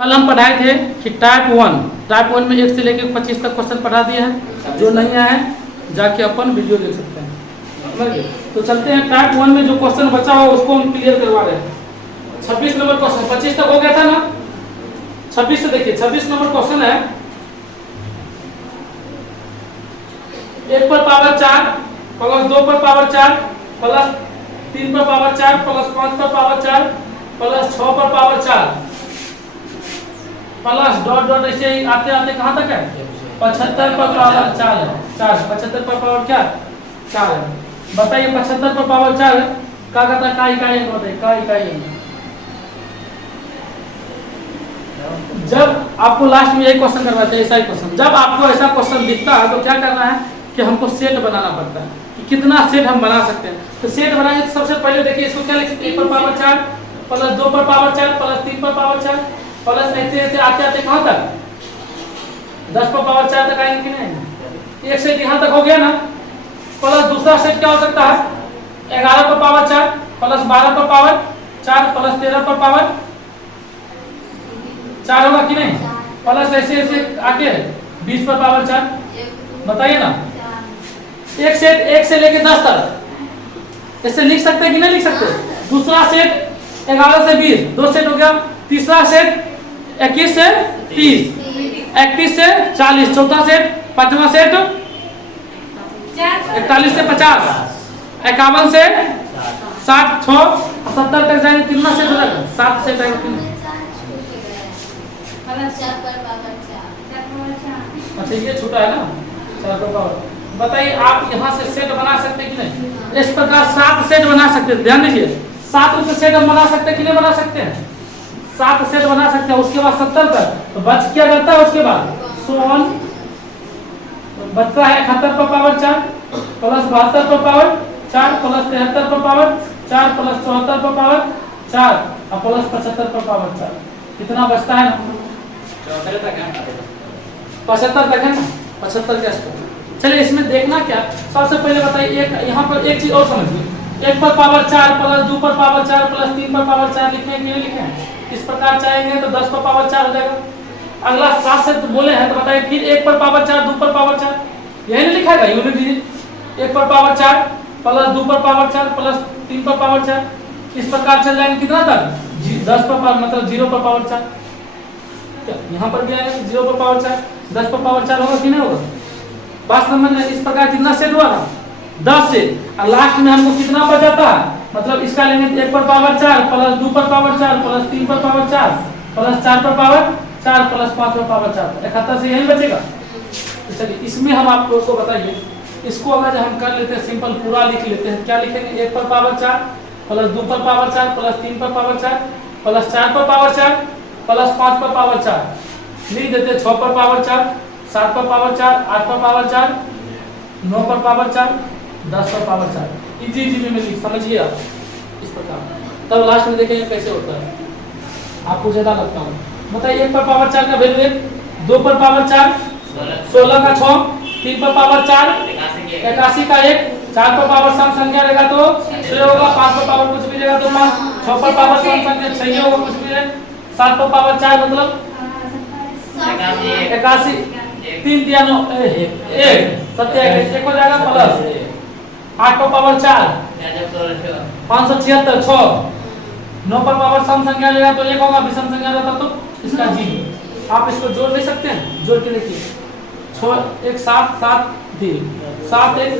कल हम पढ़ाए थे कि टाइप वन में 1 से लेकर 25 तक क्वेश्चन पढ़ा दिए हैं। जो नहीं आए जाके अपन वीडियो देख सकते हैं। तो चलते हैं टाइप वन में जो क्वेश्चन बचा हो उसको हम क्लियर करवा रहे हैं। 26 नंबर क्वेश्चन, 25 तक हो गया था ना। 26 से देखिए, 26 नंबर क्वेश्चन है 1 पर पावर 4 प्लस 2 पर पावर 4 प्लस 3 पर पावर 4 प्लस 5 पर पावर 4 प्लस 6 पर पावर 4 प्लस डॉट डॉट ऐसे ही आते आते कहां तक है 75 पर पावर 4 है। 75 पर पावर क्या 4 है। बताइए 75 पर पावर 4 का कहता है, का इकाई है, बताइए का इकाई है। जब आपको लास्ट में यही क्वेश्चन करवाते हैं, ऐसा ही क्वेश्चन, जब आपको ऐसा क्वेश्चन दिखता है तो क्या करना है कि हमको सेट बनाना पड़ता है कि कितना सेट हम बना सकते हैं। तो सेट बनाएंगे तो सबसे पहले देखिए इसको क्या लिख सकते हैं, 1 पर पावर 4 प्लस 2 पर पावर 4 प्लस 3 पर पावर 4 प्लस ऐसे ऐसे आते आते कहां तक 10 पर पावर 4 तक आएंगे कि नहीं। एक सेट यहां तक हो गया ना। प्लस दूसरा सेट क्या हो सकता है 11 पर पावर 4 प्लस 12 पर पावर 4 प्लस 13 पर पावर 4 होगा कि नहीं। प्लस ऐसे ऐसे आके 20 पर पावर 4। बताइए ना, एक सेट 1 से लेके 10 तक ऐसे लिख सकते हैं कि नहीं लिख सकते। दूसरा सेट 11 से 20, 2 सेट हो गया। तीसरा सेट 21 से 30, 31 से 40, चौथा सेट, पांचवा सेट 41 से 50, 51 से 60, 6, 70 तक जाएंगे। कितना सेट हो जाएगा 7 सेट आएगा। अच्छा ये छोटा है ना 4 पर पावर। बताइए आप यहाँ से सेट बना सकते कि नहीं। इस प्रकार 7 सेट बना सकते हैं। ध्यान दीजिए 7 रूप सेट हम बना सकते हैं कि नहीं बना सकते हैं। 7 सेट बना सकते हैं। उसके बाद 70 तक तो बच क्या जाता है। उसके बाद सोन बचता है 71 पर पावर 4 प्लस 72 पर पावर 4 प्लस 73 पर पावर 4 प्लस 74 पर पावर 4 और प्लस 75 पर पावर 4। कितना बचता है ना 75 तक है ना। 75 के आसपास। चलिए इसमें देखना क्या, सबसे पहले बताइए एक यहाँ पर एक चीज और समझिए। 1 पर पावर 4 प्लस 2 पर पावर 4 प्लस 3 पर पावर 4 लिखे कि नहीं लिखे। इस प्रकार चाहेंगे तो 10 पर पावर 4 हो जाएगा। अगला 7 से तो बोले हैं तो बताइए फिर 1 पर पावर 4 2 पर पावर 4 यही नहीं लिखा गया। यूनिट डिजिट 1 पर पावर 4 प्लस 2 पर पावर 4 प्लस 3 पर पावर 4 इस प्रकार चल जाएंगे कितना तक 10 पर पावर मतलब 0 पर पावर 4। यहाँ पर भी आएगा 0 पर पावर 4 10 पर पावर 4 होगा कि नहीं होगा। बात समझ में। इस प्रकार कितना सेट हुआ था 10 से और लास्ट में हमको कितना बचाता है मतलब इसका लेंगे 1 पर पावर 4 प्लस 2 पर पावर 4 प्लस 3 पर पावर 4 प्लस 4 पर पावर 4 प्लस 5 पर पावर 4 71 से यही बचेगा। तो चलिए इसमें हम आप लोगों को बताइए इसको अगर हम कर लेते हैं सिंपल पूरा लिख लेते हैं। क्या लिखेंगे 1 पर पावर 4 प्लस 2 पर पावर 4 प्लस 3 पर पावर 4 प्लस 4 पर पावर 4 प्लस 5 पर पावर 4 लिख देते 6 पर पावर 4 7 पर पावर 4 8 पर पावर 4 9 पर पावर 4 10 पर पावर 4। इजी इजी में लिख समझिए आप इस प्रकार। तब लास्ट में देखेंगे कैसे होता है आपको ज्यादा लगता है। बताइए 1 पर पावर 4 का वैल्यू 2 पर पावर 4 16 का 6 3 पर पावर 4 81 का 1 4 पर पावर सम संख्या रहेगा तो 6 होगा। 5 पर पावर कुछ भी रहेगा तो 5 6 पर पावर सम संख्या 6 होगा कुछ भी है। 7 पर पावर 4 मतलब 81 3 दिया 9 1 सत्याग्रह 1 हो जाएगा प्लस 8 पर पावर 4 576 6 9 पर पावर सम संख्या लेगा तो 1 होगा। विषम संख्या रहता तो इसका 0। आप इसको जोड़ नहीं सकते हैं। जोड़ के देखिए 6 1 7 7 3 7 1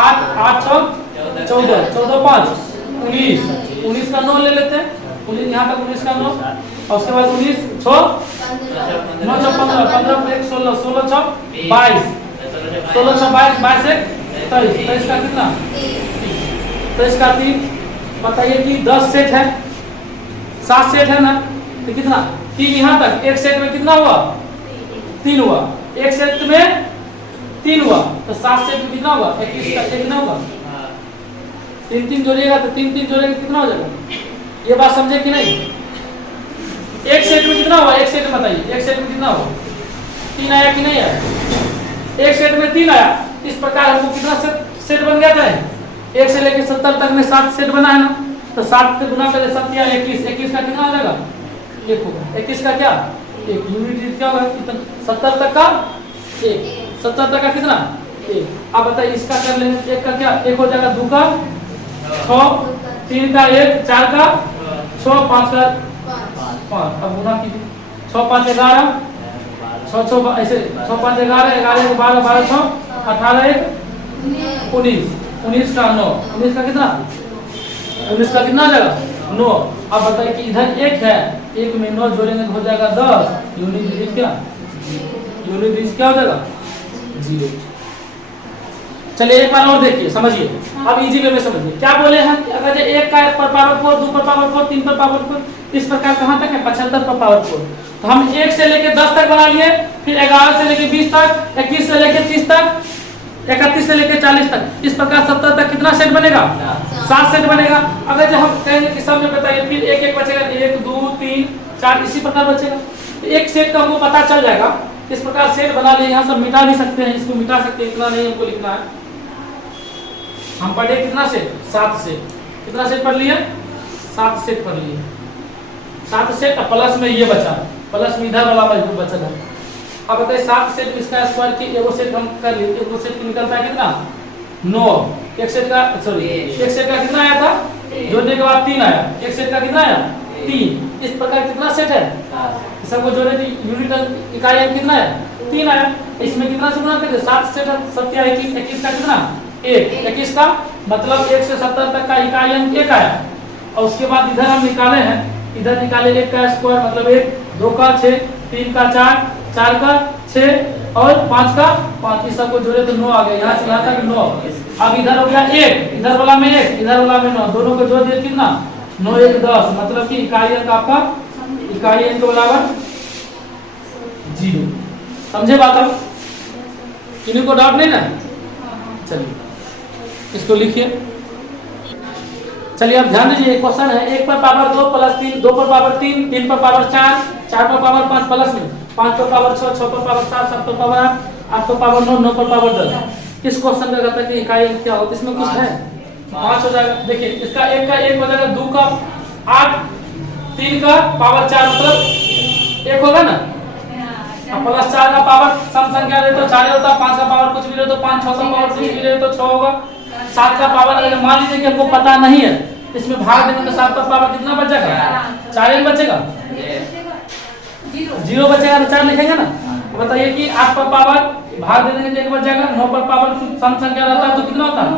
8 8 6 14 14 5 19 19 का 9 ले लेते हैं। 19 यहाँ तक 19 का 9 और उसके बाद 19 6 9 6 15 15 1 16 16 6 22 16 6 22 22 1 23 23 का कितना 23 का 3। बताइए कि 10 सेट है 7 सेट है ना तो कितना 3 यहाँ तक। एक सेट में कितना हुआ 3 हुआ। एक सेट में 3 हुआ तो 7 सेट में कितना हुआ 21 का कितना होगा 3 3 जोड़िएगा तो 3 3 जोड़ेंगे कितना हो जाएगा। ये बात समझे कि नहीं। एक सेट में कितना हुआ एक सेट में बताइए एक सेट में कितना हुआ 3 आया कि नहीं आया। एक सेट में 3 आया। इस प्रकार हमको कितना सेट बन गया था 1 से लेकर 70 तक में 7 सेट बना है ना। तो 7 से गुना करें 7 या 21 21 का कितना आ जाएगा 1 होगा। 21 का क्या एक यूनिट डिजिट क्या होगा कितना 70 तक का एक 70 तक का कितना एक। अब बताइए इसका कर लेंगे एक का क्या एक हो जाएगा 2 का 6 3 का 1 4 का 6 5 का 5 अब गुना कीजिए 6 5 11 6 6 ऐसे 6 5 11 11 को 12 12 6 18 1 19 19 का 9 19 का कितना 19 का कितना आ जाएगा 9। अब बताइए कि इधर एक है एक में 9 जोड़ेंगे तो हो जाएगा 10 यूनिट डिजिट क्या यूनिट डिजिट क्या हो जाएगा 0। चलिए एक बार और देखिए समझिए अब इजी वे में समझिए क्या बोले हैं कि अगर एक का 1 पर पावर 4 2 पर पावर 4 3 पर पावर 4 इस प्रकार कहां तक है 75 पर पावर 4। तो हम 1 से लेके 10 तक बना लिए फिर 11 से लेके 20 तक 21 से लेके 30 तक 31 से लेके 40 तक इस प्रकार 70 तक कितना सेट बनेगा 7 सेट बनेगा। अगर जब हम कहेंगे कि सब में बताइए फिर एक एक बचेगा 1 2 3 4 इसी प्रकार बचेगा तो एक सेट का हमको पता चल जाएगा। इस प्रकार सेट बना लिए यहाँ सब मिटा भी सकते हैं इसको मिटा सकते हैं इतना नहीं हमको लिखना है। हम पढ़े कितना सेट 7 सेट कितना सेट पढ़ लिए 7 सेट पढ़ लिए 7 सेट प्लस में ये बचा प्लस में इधर वाला मजबूत बचा है। अब बताइए 7 सेट इसका स्क्वायर की एगो सेट हम कर लिए एगो सेट निकलता है कितना 9 एक सेट का सॉरी एक सेट का कितना आया था जोड़ने के बाद 3 आया एक सेट का कितना आया 3 इस प्रकार कितना सेट है सबको जोड़े थी यूनिट इकाई अंक कितना है 3 आया इसमें कितना से गुणा कर दे 7 सेट 7 21 21 का कितना 1 21 का मतलब 1 से 70 तक का इकाई अंक 1 आया और उसके बाद इधर हम निकाले हैं इधर निकाले 1 का स्क्वायर मतलब 1 2 का 6 3 का 4 4 का 6 और 5 का 5 इस सबको जोड़े तो 9 आ गया यहाँ से यहाँ तक 9। अब इधर हो गया 1 इधर वाला में 1 इधर वाला में 9 दोनों को जोड़ दिए कितना 9 1 10 मतलब कि इकाई अंक आपका इकाई अंक बराबर 0। समझे बात अब किन्हीं को डाउट नहीं ना चलिए इसको लिखिए। चलिए अब ध्यान दीजिए क्वेश्चन है 1 पर पावर 2 प्लस 3 2 पर पावर 3 3 पर पावर 4 4 पर पावर 5 प्लस में 5 पर पावर 6 6 पर पावर 7 7 पर पावर 8 8 पर पावर 9 9 पर पावर 10। इस क्वेश्चन का कहता है कि इकाई अंक क्या होता है इसमें कुछ है 5 हो जाएगा। देखिए इसका 1 का 1 हो जाएगा 2 का 8 3 का पावर 4 मतलब 1 होगा ना अब प्लस 4 का पावर सम संख्या ले तो 4 होता 5 का पावर कुछ भी ले तो 5 6 का पावर कुछ भी ले तो 6 होगा 7 का पावर अगर मान लीजिए कि हमको पता नहीं है इसमें भाग देंगे तो 7 पर पावर कितना बचेगा 4 ही बचेगा 0 बचेगा तो 4 लिखेंगे ना। बताइए कि 8 पर पावर भाग दे देंगे तो 1 बच जाएगा 9 पर पावर सम संख्या रहता है तो कितना होता है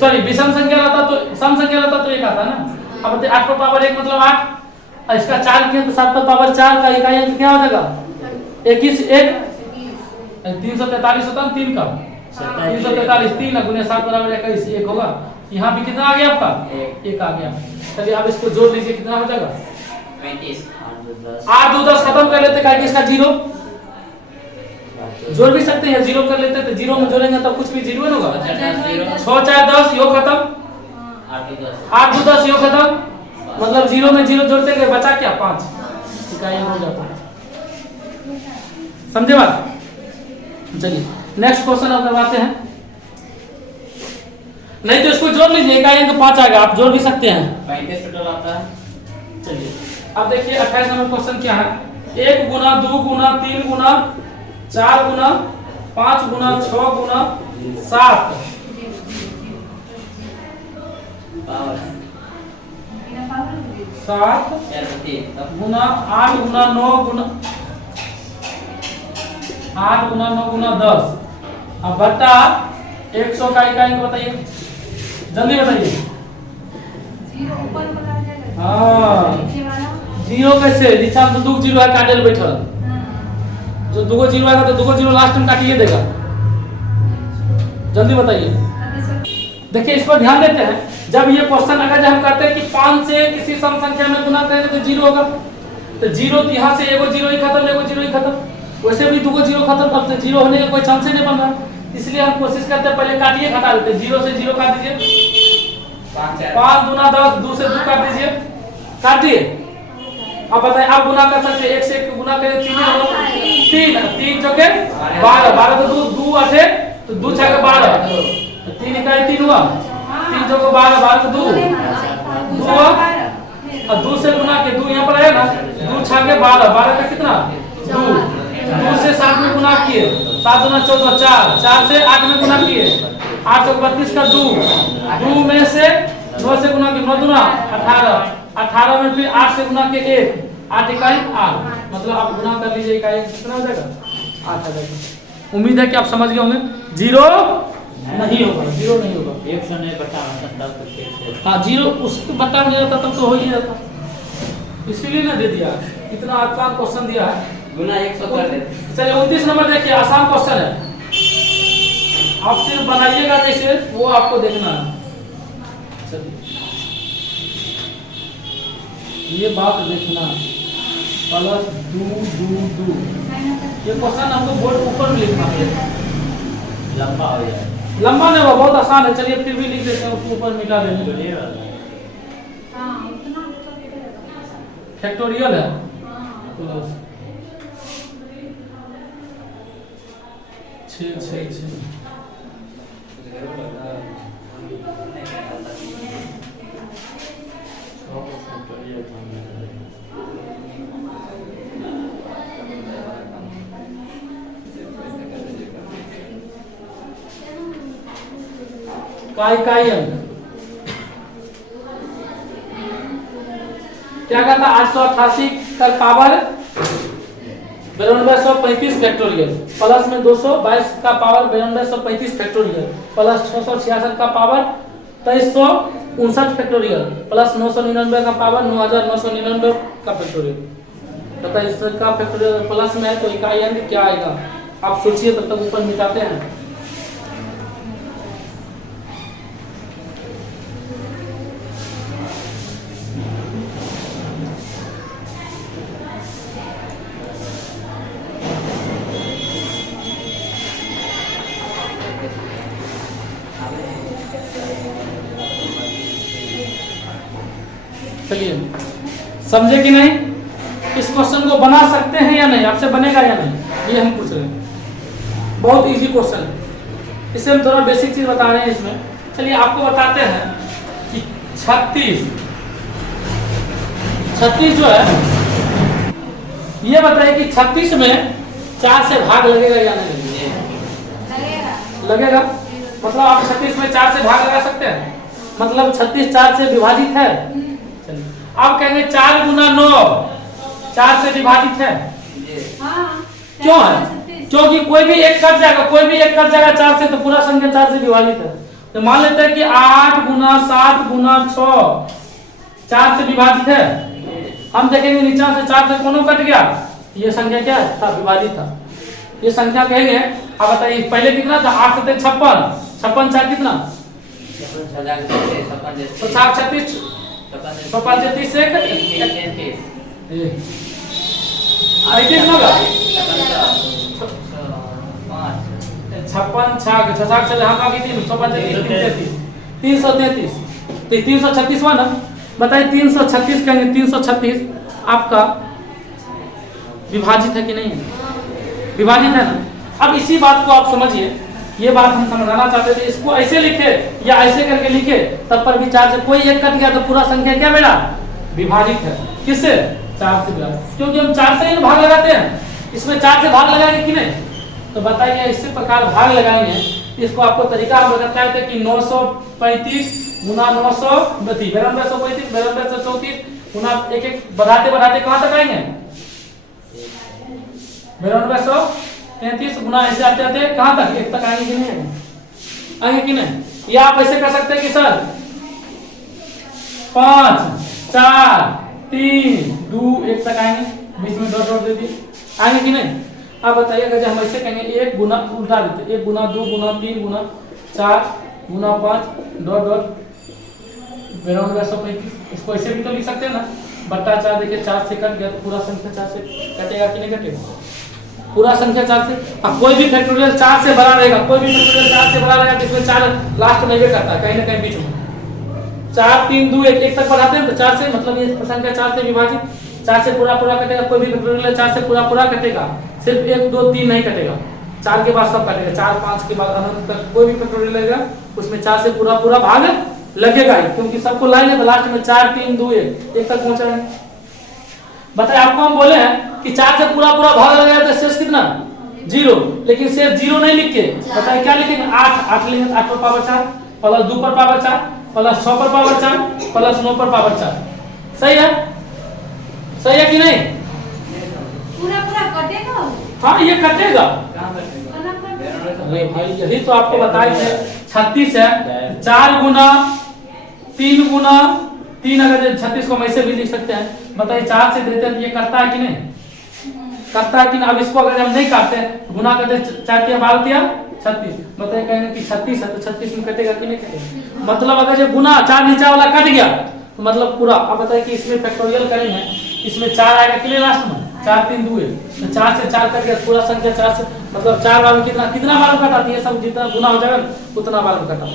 सॉरी विषम संख्या रहता तो सम संख्या रहता तो 1 आता है ना। अब बताइए 8 पर पावर 1 मतलब 8 और इसका 4 किया तो 7 पर पावर 4 का इकाई अंक क्या हो जाएगा 21 1 343 होता है 3 का 343 3 गुने 7 बराबर 21 1 होगा यहाँ भी कितना आ गया आपका 1 आ गया। चलिए अब इसको जोड़ लीजिए कितना हो जाएगा 35 8 2 10 खत्म कर लेते हैं इसका 0 जोड़ भी सकते हैं 0 कर लेते हैं तो 0 में जोड़ेंगे तो कुछ भी 0 होगा 6 4 10 यो खत्म 8 2 10 यो खत्म मतलब 0 में 0 जोड़ते गए बचा क्या 5 इकाई हो जाता है। समझे बात। चलिए नेक्स्ट क्वेश्चन अब करवाते हैं नहीं तो इसको जोड़ लीजिए इकाई अंक 5 आएगा आप जोड़ भी सकते हैं 35 टोटल आता है। चलिए अब देखिए 28 नंबर क्वेश्चन क्या है 1 गुना 2 गुना 3 गुना 4 गुना 5 गुना 6 गुना 7 गुना 8 गुना 9 गुना 8 गुना 9 गुना 10 अब बट्टा 100 का इकाई अंक बताइए जल्दी बताइए। हाँ 0 कैसे नीचा में तो 2 0 है काटे बैठल जो 2 0 आएगा तो 2 0 लास्ट में काटिए देगा जल्दी बताइए। देखिए इस पर ध्यान देते हैं जब ये क्वेश्चन अगर हम कहते हैं कि 5 से किसी सम संख्या में गुना करेंगे तो 0 होगा तो 0 यहाँ से एगो 0 ही खत्म एगो 0 ही खत्म वैसे भी 2 0 खत्म तब से 0 होने का कोई चांस ही नहीं बन रहा इसलिए हम कोशिश करते हैं पहले काटिए घटा देते 0 से 0 काट दीजिए 5 दूना 10 2 से 2 काट दीजिए काटिए। अब बताइए आप गुना कर सकते 1 से 1 गुना करें 3 3 चौके 12 12 तो 2 8 तो 2 6 के 12 3 इकाई 3 हुआ 3 चौके 12 12 तो 2 2 हुआ और 2 से गुना के 2 यहाँ पर आया ना, 2 छा के 12, 12 का कितना 2, 2 से 7 में गुना किए, 7 गुना 14, 4, 4 से 8 में गुना किए, 8 चौक 32 का 2, 2 में से 9 से गुना किए, 9 दूना 18, 18 में फिर 8 से गुना के 1, 8 इकाई 8, मतलब आप गुना कर लीजिए, इकाई कितना हो जाएगा 8 आ जाएगा। उम्मीद है कि आप समझ गए होंगे। 0 नहीं होगा, 0 नहीं होगा, 100 नहीं बटा 10 हाँ 0 उसको बता नहीं जाता तब तो हो ही जाता, इसीलिए ना दे दिया, इतना आसान क्वेश्चन दिया है। गुना 100 कर देते। चलिए 29 नंबर देखिए, आसान क्वेश्चन है, आप सिर्फ बनाइएगा कैसे वो आपको देखना है। चलिए ये बात देखना, प्लस 2 2 2, ये क्वेश्चन हमको बोर्ड ऊपर में लिखना है, लंबा हो जाए, लंबा नहीं हुआ, बहुत आसान है। चलिए फिर भी लिख देते हैं, उसको ऊपर मिटा देंगे। फैक्टोरियल है प्लस 6 6 6, काय क्या कहता 888 का पावर 9235 फैक्टोरियल प्लस में 222 का पावर 9235 फैक्टोरियल प्लस 666 का पावर 2359 फैक्टोरियल प्लस 999 का पावर 9999 का फैक्टोरियल। तथा इसका फैक्टोरियल प्लस में है तो इकाई अंक क्या आएगा आप सोचिए, तब तक ऊपर मिटाते हैं। चलिए समझे कि नहीं, इस क्वेश्चन को बना सकते हैं या नहीं, आपसे बनेगा या नहीं ये हम पूछ रहे हैं। बहुत इजी क्वेश्चन है, इससे हम थोड़ा बेसिक चीज बता रहे हैं इसमें। चलिए आपको बताते हैं कि 36 जो है ये बताइए कि 36 में 4 से भाग लगेगा या नहीं लगेगा। मतलब आप 36 में 4 से भाग लगा सकते हैं, मतलब 36 4 से विभाजित है। आप कहेंगे 4 गुना 9 4 से विभाजित है, क्यों है? क्योंकि कोई भी एक कट जाएगा, कोई भी एक कट जाएगा 4 से तो पूरा संख्या 4 से विभाजित है। तो मान लेते हैं कि 8 गुना 7 गुना 6 4 से विभाजित है। हम देखेंगे नीचे से 4 से कोनो कट गया, ये संख्या क्या था विभाजित था, ये संख्या कहेंगे। अब बताइए पहले कितना था 8 से 56, 56 4 कितना 36 35 से 38 होगा 56 6 से हम आगे 333 तो 336 हुआ ना। बताइए 336 कहेंगे 336 आपका विभाजित है कि नहीं है, विभाजित है ना। अब इसी बात को आप समझिए, ये बात हम समझाना चाहते थे, इसको ऐसे लिखे या ऐसे करके लिखे तब पर भी 4 से कोई एक कट गया तो पूरा संख्या क्या बेटा विभाजित है, किससे 4 से विभाजित, क्योंकि हम 4 से ही भाग लगाते हैं। इसमें 4 से भाग लगाएंगे कि नहीं, तो बताइए इसी प्रकार भाग लगाएंगे। इसको आपको तरीका हम बताते थे कि 935 गुना 900 9235 9234 गुना एक एक बढ़ाते बढ़ाते कहां तक आएंगे 9233 गुना ऐसे आते आते कहां तक एक तक आएंगे कि नहीं आएंगे कि नहीं। या आप ऐसे कर सकते हैं कि सर 5 4 3 2 1 तक आएंगे, बीच में डॉट डॉट दे दिए, आएंगे कि नहीं। अब बताइए अगर हम ऐसे कहेंगे 1 गुना उल्टा देते 1 गुना 2 गुना 3 गुना 4 गुना 5 डॉट डॉट 9235, इसको ऐसे भी तो लिख सकते हैं ना, बट्टा 4 देखिए 4 से कट गया तो पूरा संख्या 4 से कटेगा कि नहीं कटेगा, पूरा संख्या 4 से। अब कोई भी फैक्टोरियल 4 से बड़ा रहेगा, कोई भी फैक्टोरियल 4 से बड़ा रहेगा जिसमें 4 लास्ट में नहीं करता है कहीं ना कहीं बीच में 4 3 2 1 1 तक बढ़ाते हैं तो 4 से, मतलब ये संख्या 4 से विभाजित 4 से पूरा पूरा कटेगा। कोई भी फैक्टोरियल 4 से पूरा पूरा कटेगा, सिर्फ 1 2 3 नहीं कटेगा, 4 के बाद सब कटेगा, 4 5 के बाद अनंत तक कोई भी फैक्टोरियल रहेगा उसमें 4 से पूरा पूरा भाग लगेगा ही, क्योंकि सबको लाएंगे तो लास्ट में 4 3 2 1 तक पहुंचाएंगे। बताइए, आपको हम बोले हैं कि 4 से पूरा पूरा भाग लगाया तो शेष कितना 0, लेकिन शेष 0 नहीं लिख के बताइए क्या लिखेंगे 8 लिखेंगे। 8 पर पावर 4 प्लस 2 पर पावर 4 प्लस 6 पर पावर 4 प्लस 9 पर पावर 4। सही है, सही है कि नहीं? पूरा पूरा कटेगा। हाँ ये कटेगा। कहाँ पर? अरे भाई यही तो आपको बताए थे 36 है, 4 गुना 3 गुना 3, अगर 36 को हम ऐसे भी लिख सकते हैं। बताइए 4 से देते हैं ये करता है कि नहीं? करता है कि नहीं? अब इसको अगर हम नहीं काटते गुना करते 4 के 12 दिया 36, बताइए कहेंगे कि 36 है तो 36 में कटेगा कि नहीं कटेगा? मतलब अगर ये गुना 4 नीचे वाला कट गया तो मतलब पूरा। अब बताइए कि इसमें फैक्टोरियल करेंगे, इसमें 4 आएगा कि नहीं लास्ट में? 4 3 2 तो 4 से 4 कट गया, पूरा संख्या 4 से मतलब 4 बार में कितना बार में कटाती है? सब जितना गुना हो जाएगा उतना बार में कटा।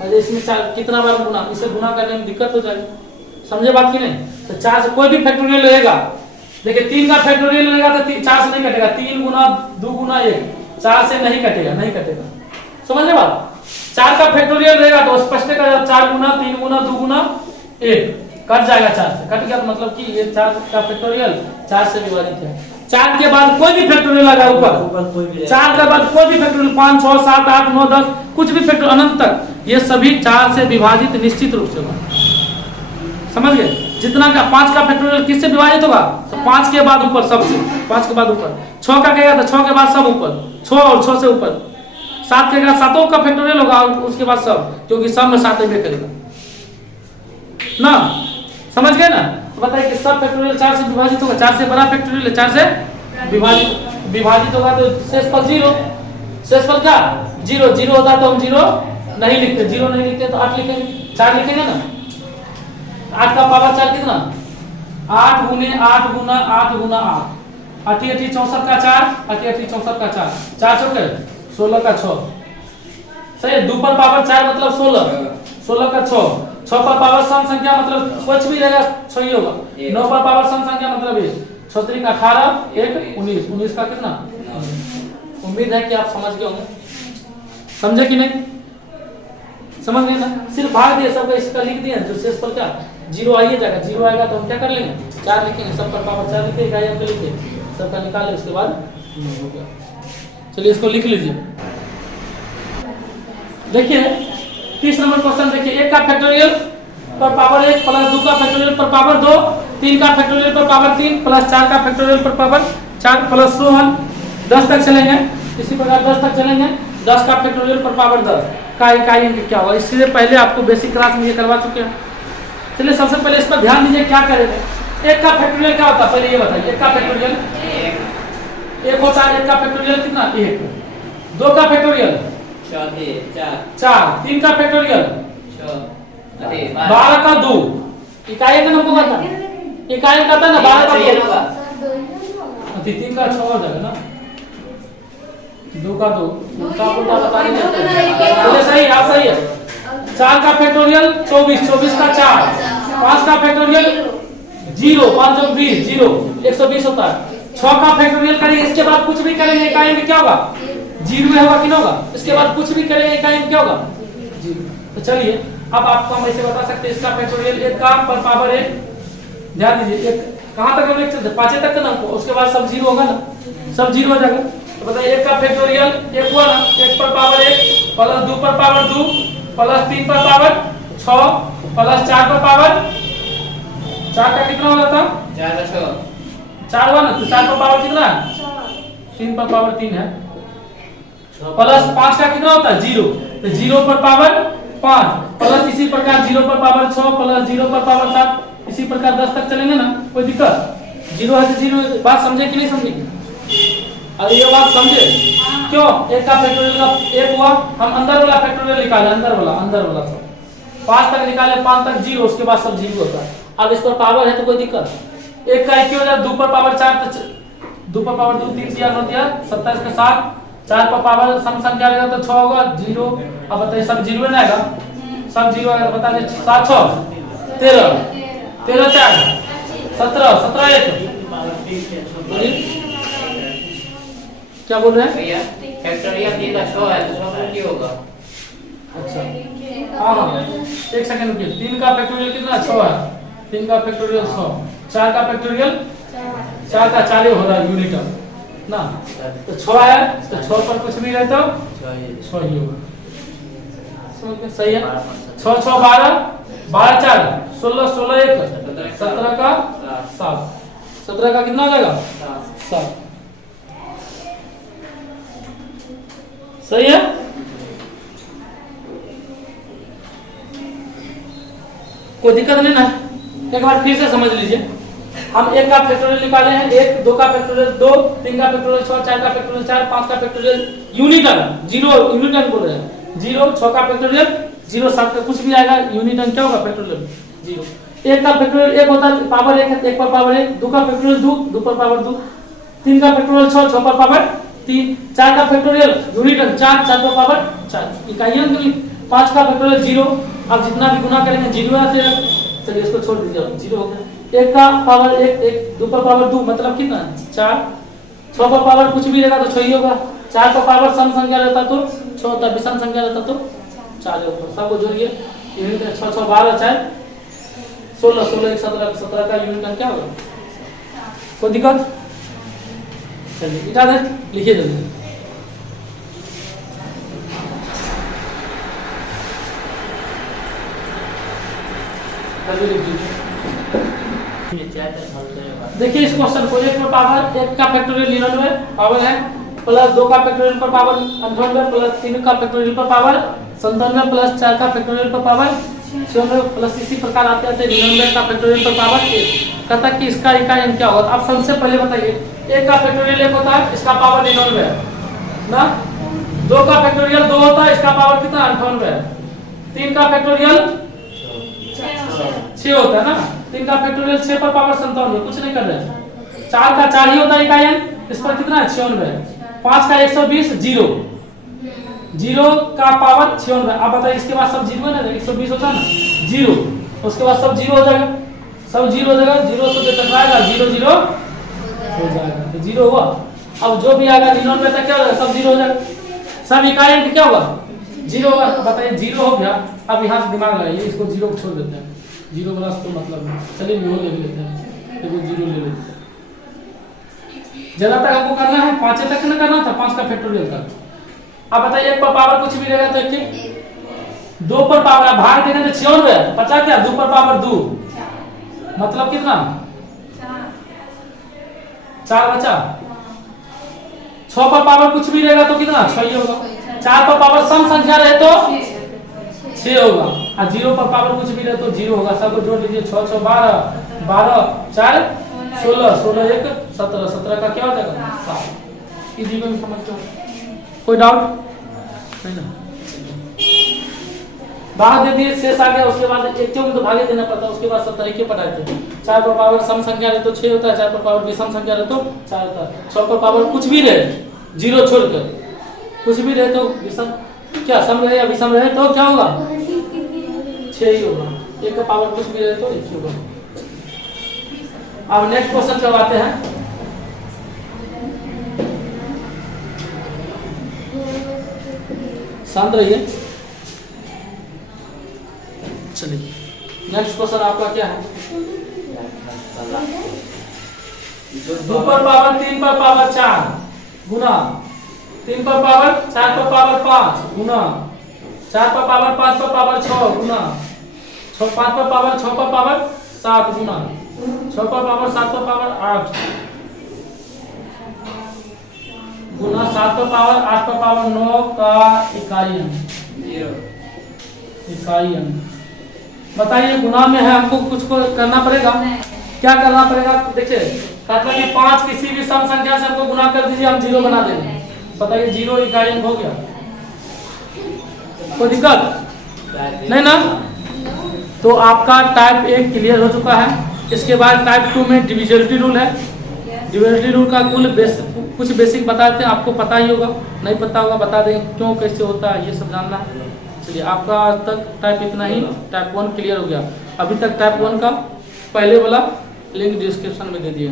अरे इसमें 4 कितना बार गुना, इसे गुना करने में दिक्कत हो जाएगी। समझे बात की नहीं? तो 4 से कोई भी फैक्टोरियल रहेगा, देखिए 3 का फैक्टोरियल रहेगा तो 4 से नहीं कटेगा, 3 गुना 2 गुना 1 4 से नहीं कटेगा, नहीं कटेगा। समझ रहे बात? 4 का फैक्टोरियल रहेगा तो स्पष्ट है 4 गुना 3 गुना 2 गुना 1 कट जाएगा, 4 से कट गया तो मतलब कि ये 4 का फैक्टोरियल 4 से विभाजित है। 4 के बाद कोई भी फैक्टोरियल लगा ऊपर, 4 के बाद कोई भी फैक्टोरियल 5 6 7 8 9 10 कुछ भी फैक्टोरियल अनंत तक, ये सभी 4 से विभाजित निश्चित रूप से होगा। समझ गए? जितना का 5 का फैक्टोरियल किससे विभाजित होगा? तो 5 के बाद ऊपर सबसे, 5 के बाद ऊपर। 6 का कहेगा तो 6 के बाद सब ऊपर, 6 और 6 से ऊपर। 7 के बाद 7 का फैक्टोरियल होगा और उसके बाद सब, क्योंकि सब में 7 भी करेगा ना। समझ गए ना? तो बताइए कि सब फैक्टोरियल 4 से विभाजित होगा, 4 से बड़ा फैक्टोरियल 4 से विभाजित होगा तो शेषफल 0। शेषफल क्या 0 0 होता तो हम 0 नहीं लिखते, 0 नहीं लिखते तो 8 लिखेंगे, 4 लिखेंगे ना। 8 का पावर 4 कितना? 8 गुने 8 गुना 8 गुना 8, 8 8 64 का 4, 8 8 64 का 4, 4 चौके 16 का 6। सही है? 2 पर पावर 4 मतलब 16, 16 का 6, 6 पर पावर सम संख्या मतलब कुछ भी रहेगा 6 ही होगा। 9 पर पावर सम संख्या मतलब 1, 6 3 18 1 19, 19 का कितना? उम्मीद है कि आप समझ गए होंगे। समझे कि नहीं? समझ गए ना? सिर्फ भाग दिए सबका, इसका लिख दिया जो शेषफल क्या 0 आइए जाएगा, 0 आएगा तो हम क्या कर लेंगे 4 लिखेंगे, सब पर पावर 4 लिखेंगे, इकाई अंक लिखे, सबका निकाले, उसके बाद हो गया। चलिए इसको लिख लीजिए। देखिए 30 नंबर क्वेश्चन देखिए, 1 का फैक्टोरियल पर पावर 1 प्लस 2 का फैक्टोरियल पर पावर 2, 3 का फैक्टोरियल पर पावर 3 प्लस 4 का फैक्टोरियल पर पावर 4 प्लस 10 तक चलेंगे। इसी प्रकार 10 तक चलेंगे, 10 का फैक्टोरियल पर पावर 10 का इकाई अंक क्या होगा? इससे पहले आपको बेसिक क्लास में ये करवा चुके हैं। चलिए सबसे पहले इस पर ध्यान दीजिए क्या करेंगे। 1 का फैक्टोरियल क्या होता है पहले ये बताइए। 1 का फैक्टोरियल 1 होता है, 1 का फैक्टोरियल कितना 1। 2 का फैक्टोरियल 4, 3 का फैक्टोरियल 12 का 2, इकाई अंक हमको पता है, इकाई अंक आता है ना 12 का 2, 3 का 6 हो जाएगा ना, 2 का 2 उल्टा पुल्टा बता देंगे। सही आप सही है। 4 का फैक्टोरियल 24, 24 का 4, 5 का फैक्टोरियल 0, 5 और 20 0, 120 होता है। 6 का फैक्टोरियल करेंगे, इसके बाद कुछ भी करेंगे इकाई में क्या होगा 0 होगा कि नहीं होगा? इसके बाद कुछ भी करेंगे इकाई में क्या होगा 0। तो चलिए अब आपको हम ऐसे बता सकते हैं, इसका फैक्टोरियल 1 का पर पावर 1, ध्यान दीजिए 1 कहां तक हम लिख सकते हैं 5 तक ना, उसके बाद सब 0 होगा ना, सब 0 हो जाएगा। तो बताइए 1 का फैक्टोरियल 1 हुआ ना, 1 पर पावर 1 प्लस 2 पर पावर 2 प्लस 3 पर पावर 6 प्लस 4 पर पावर 4 का कितना हो जाता? 4 हुआ ना, तो 4 पर पावर कितना है 3 पर पावर 3 है, प्लस 5 का कितना होता है 0, तो 0 पर पावर 5 प्लस इसी प्रकार 0 पर पावर 6 प्लस 0 पर पावर 7, इसी प्रकार 10 तक चलेंगे ना, कोई दिक्कत? 0 है तो 0। बात समझे कि नहीं समझे? अरे ये बात समझे क्यों? 1 का फैक्टोरियल का 1 हुआ, हम अंदर वाला फैक्टोरियल निकाले, अंदर वाला सब 5 तक निकाले, 5 तक 0, उसके बाद सब 0 होता है। अब इस पर पावर है तो कोई दिक्कत? 1 का 1 हो जाए, 2 पर पावर 4 तो 2 पर पावर 2 3 दिया 9 दिया 27 के 7, 4 पर पावर सम संख्या रहेगा तो 6 होगा 0। अब बताइए सब 0 ना आएगा, सब 0 आएगा तो बता दे 7 6 13 13 4 17 17 1 क्या बोल रहे हैं भैया? फैक्टोरियल 3 का 6 है तो 6 की होगा। अच्छा हाँ हाँ 1 सेकंड रुकिए। 3 का फैक्टोरियल कितना 6 है, 3 का फैक्टोरियल 6, 4 का फैक्टोरियल 4 का 4 ही होगा यूनिट ना, तो 6 है तो 6 पर कुछ भी रहे तो 6 ही होगा। समझ गए? सही है। 6 6 12, 12 4 16, 16 1 17 का 7, 17 का कितना हो जाएगा 7। सही है। कोई दिक्कत नहीं ना। एक बार फिर से समझ लीजिए। हम 1 का फैक्टोरियल निकाले हैं 1, 2 का फैक्टोरियल 2, 3 का फैक्टोरियल 6, 4 का फैक्टोरियल 4, 5 का फैक्टोरियल यूनिटन 0 यूनिटन बोल रहे हैं 0, 6 का फैक्टोरियल 0, 7 का कुछ भी आएगा यूनिटन क्या होगा फैक्टोरियल 0। 1 का फैक्टोरियल 1 होता है पावर 1 है 1 पर पावर 1, 2 का फैक्टोरियल 2, 2 पर पावर 2, 3 का फैक्टोरियल 6, 6 पर पावर 3, 4 का फैक्टोरियल यूनिटन 4, 4 पर पावर 4 इकाइयों के लिए, 5 का फैक्टोरियल 0। अब जितना भी गुना करेंगे 0 आते हैं। चलिए इसको छोड़ दीजिए 0 हो गया। 1 का पावर 1, 2 पर पावर 2 मतलब कितना 4, 6 पर पावर कुछ भी रहेगा तो 6 ही होगा, 4 पर पावर सम संख्या रहता तो 6 होता, विषम संख्या रहता तो 4 होगा। सबको जोड़िए यूनिट 6 6 12 4 16, 16 1 17, 17 का यूनिट क्या होगा। कोई दिक्कत? चलिए मिटा दे, लिखिए जल्दी। देखिए इस क्वेश्चन को 1 पर पावर 1 का फैक्टोरियल 99 पावर है, प्लस 2 का फैक्टोरियल पर पावर 98, प्लस 3 का फैक्टोरियल पर पावर 97, प्लस 4 का फैक्टोरियल पर पावर 96, प्लस इसी प्रकार आते आते 99 का फैक्टोरियल पर पावर 1। कहता कि इसका इकाई क्या होगा। आप सबसे पहले बताइए 1 का फैक्टोरियल 1 होता है, इसका पावर 99 है ना, 2 का फैक्टोरियल 2 होता है, इसका पावर कितना 98 है, 3 का फैक्टोरियल 6 होता है ना, 3 का फैक्टोरियल 6 पर पावर 57 कुछ नहीं कर रहे हैं, 4 का 4 ही होता है इकाई, इस पर कितना है 96 है, 5 का 120 0, 0 का पावर 96। अब बताइए इसके बाद सब 0 है ना, 120 होता है ना 0, उसके बाद सब 0 हो जाएगा, सब 0 हो जाएगा, 0 से टकराएगा 0 0 हो जाएगा तो 0 हुआ। अब जो भी आएगा 99 तक क्या होगा, सब 0 हो जाएगा, सब इकाई क्या होगा 0 होगा। बताइए 0 हो गया। अब यहाँ से दिमाग लगाइए, इसको 0 को छोड़ देते हैं, 0 प्लस तो मतलब नहीं, चलिए वो ले लेते हैं, तो 0 ले लेते हैं। ज्यादा तक आपको करना है 5 तक ना करना था, 5 का फैक्टोरियल तक। अब बताइए 1 पर पावर कुछ भी रहेगा तो 1, 2 पर पावर आप भाग देंगे तो 96, 50 क्या 2 पर पावर 2 मतलब कितना 4 बचा, 6 पर पावर कुछ भी रहेगा तो कितना 6 ही होगा, 4 पर पावर सम संख्या रहे तो 6 होगा, और 0 पर पावर कुछ भी रहे तो 0 होगा। सबको जोड़ लीजिए 6 6 12, 12 4 16, 16 1 17, 17 का क्या हो जाएगा 7। इसी को समझते हो, कोई डाउट नहीं ना। भाग दे दिए, शेष आ गया, उसके बाद एक में तो भागे देना पड़ता है, उसके बाद सब तरीके पढ़ाए थे। 4 पर पावर सम संख्या रहे तो 6 होता है, 4 पर पावर विषम संख्या रहे तो 4 होता है, 6 पर पावर कुछ भी रहे 0 छोड़कर कुछ भी रहे तो विषम क्या सम रहे या विषम रहे तो क्या होगा 6 ही होगा, 1 का पावर कुछ भी रहे तो 1 ही होगा। अब नेक्स्ट क्वेश्चन करवाते हैं। शांत रहिए। चलिए नेक्स्ट क्वेश्चन आपका क्या है, 2 पर पावर 3 पर पावर 4 गुना 3 पर पावर 4 पर पावर 5 गुना 4 पर पावर 5 पर पावर 6 गुना 5 पर पावर 6 पर पावर 7 गुना 6 पर पावर 7 पर पावर 8 गुना 7 पर पावर 8 पर पावर 9 का इकाई अंक। बताइए गुना में है, हमको कुछ को करना पड़ेगा, क्या करना पड़ेगा। देखिए कहता है कि 5 किसी भी सम संख्या से हमको गुना कर दीजिए, हम 0 बना देंगे। बताइए 0 इकाई अंक हो गया, कोई दिक्कत नहीं ना। तो आपका टाइप 1 क्लियर हो चुका है। इसके बाद टाइप 2 में डिविजिबिलिटी रूल है। डिविजिबिलिटी रूल का कुछ बेसिक बताते हैं, आपको पता ही होगा, नहीं पता होगा बता देंगे क्यों कैसे होता है, ये सब जानना है। चलिए आपका आज तक टाइप इतना ही, टाइप 1 क्लियर हो गया। अभी तक टाइप 1 का पहले वाला लिंक डिस्क्रिप्शन में दे दिए।